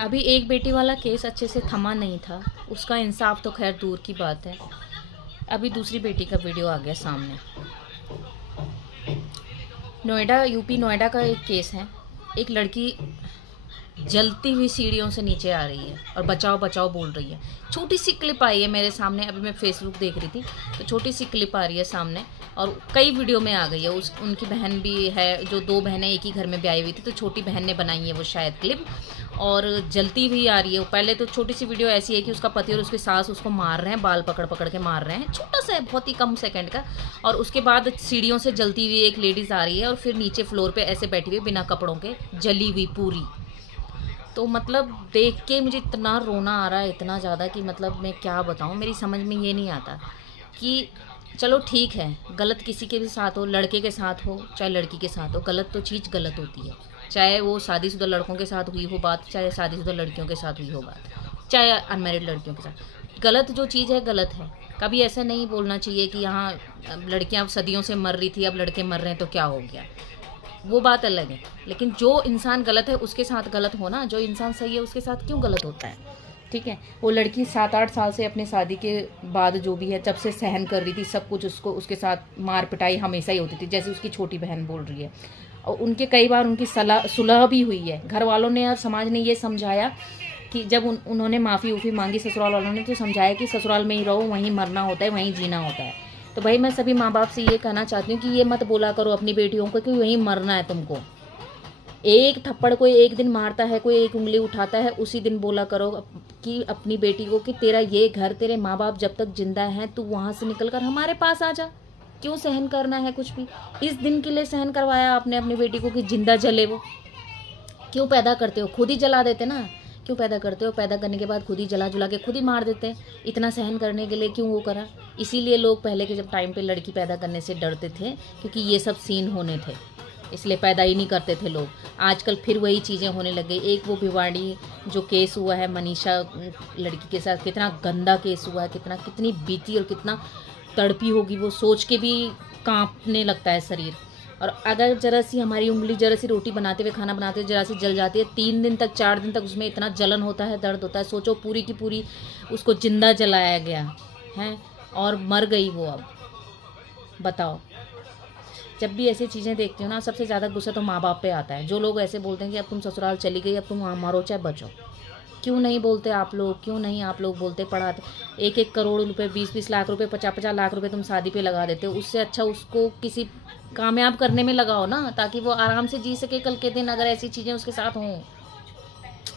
अभी एक बेटी वाला केस अच्छे से थमा नहीं था, उसका इंसाफ तो खैर दूर की बात है। अभी दूसरी बेटी का वीडियो आ गया सामने। नोएडा, यूपी नोएडा का एक केस है। एक लड़की जलती हुई सीढ़ियों से नीचे आ रही है और बचाओ बचाओ बोल रही है। छोटी सी क्लिप आई है मेरे सामने, अभी मैं फेसबुक देख रही थी तो छोटी सी क्लिप आ रही है सामने और कई वीडियो में आ गई है। उनकी बहन भी है, जो दो बहनें एक ही घर में ब्याई हुई थी, तो छोटी बहन ने बनाई है वो शायद क्लिप, और जलती हुई आ रही है। पहले तो छोटी सी वीडियो ऐसी है कि उसका पति और उसकी सास उसको मार रहे हैं, बाल पकड़ पकड़ के मार रहे हैं, छोटा सा है, बहुत ही कम सेकंड का। और उसके बाद सीढ़ियों से जलती हुई एक लेडीज़ आ रही है और फिर नीचे फ्लोर पे ऐसे बैठी हुई बिना कपड़ों के, जली हुई पूरी। तो मतलब देख के मुझे इतना रोना आ रहा है, इतना ज़्यादा कि मतलब मैं क्या बताऊँ। मेरी समझ में ये नहीं आता कि चलो ठीक है, गलत किसी के भी साथ हो, लड़के के साथ हो चाहे लड़की के साथ हो, गलत तो चीज़ गलत होती है। चाहे वो शादीशुदा लड़कों के साथ हुई हो बात, चाहे शादीशुदा लड़कियों के साथ हुई हो बात, चाहे अनमैरिड लड़कियों के साथ, गलत जो चीज़ है गलत है। कभी ऐसा नहीं बोलना चाहिए कि यहाँ लड़कियाँ सदियों से मर रही थी, अब लड़के मर रहे हैं तो क्या हो गया, वो बात अलग है। लेकिन जो इंसान गलत है उसके साथ गलत होना, जो इंसान सही है उसके साथ क्यों गलत होता है। ठीक है, वो लड़की 7-8 साल से अपने शादी के बाद जो भी है तब से सहन कर रही थी सब कुछ, उसको उसके साथ मार पिटाई हमेशा ही होती थी, जैसे उसकी छोटी बहन बोल रही है। और उनके कई बार उनकी सुलह भी हुई है। घर वालों ने और समाज ने ये समझाया कि जब उन्होंने माफ़ी उफ़ी मांगी ससुराल वालों ने, तो समझाया कि ससुराल में ही रहो, वहीं मरना होता है, वहीं जीना होता है। तो भाई मैं सभी माँ बाप से ये कहना चाहती हूँ कि ये मत बोला करो अपनी बेटियों को कि वहीं मरना है तुमको। एक थप्पड़ कोई एक दिन मारता है, कोई एक उंगली उठाता है, उसी दिन बोला करो कि अपनी बेटी को कि तेरा ये घर, तेरे माँ बाप जब तक जिंदा हैं तू वहाँ से निकल कर हमारे पास आ जा। क्यों सहन करना है कुछ भी। इस दिन के लिए सहन करवाया आपने अपनी बेटी को कि जिंदा जले वो। क्यों पैदा करते हो, खुद ही जला देते ना। क्यों पैदा करते हो, पैदा करने के बाद खुद ही जला जुला के खुद ही मार देते हैं। इतना सहन करने के लिए क्यों वो करा। इसीलिए लोग पहले के जब टाइम पे लड़की पैदा करने से डरते थे, क्योंकि ये सब सीन होने थे, इसलिए पैदा ही नहीं करते थे लोग। आजकल फिर वही चीज़ें होने लग गई। एक वो भिवाड़ी जो केस हुआ है मनीषा लड़की के साथ, कितना गंदा केस हुआ है, कितनी बीती और कितना तड़पी होगी, वो सोच के भी कांपने लगता है शरीर। और अगर जरा सी हमारी उंगली, जरा सी रोटी बनाते हुए, खाना बनाते हुए जरा सी जल जाती है, 3 दिन तक 4 दिन तक उसमें इतना जलन होता है, दर्द होता है। सोचो पूरी की पूरी उसको जिंदा जलाया गया है और मर गई वो। अब बताओ, जब भी ऐसी चीज़ें देखती हूँ ना, सबसे ज़्यादा गुस्सा तो माँ बाप पे आता है। जो लोग ऐसे बोलते हैं कि अब तुम ससुराल चली गई, अब तुम वहाँ मरो चाहे बचो। क्यों नहीं बोलते आप लोग, क्यों नहीं आप लोग बोलते, पढ़ाते। 1-1 करोड़ रुपए, 20-20 लाख रुपए, 50-50 लाख रुपए तुम शादी पे लगा देते हो। उससे अच्छा उसको किसी कामयाब करने में लगाओ ना, ताकि वो आराम से जी सके कल के दिन, अगर ऐसी चीज़ें उसके साथ हों।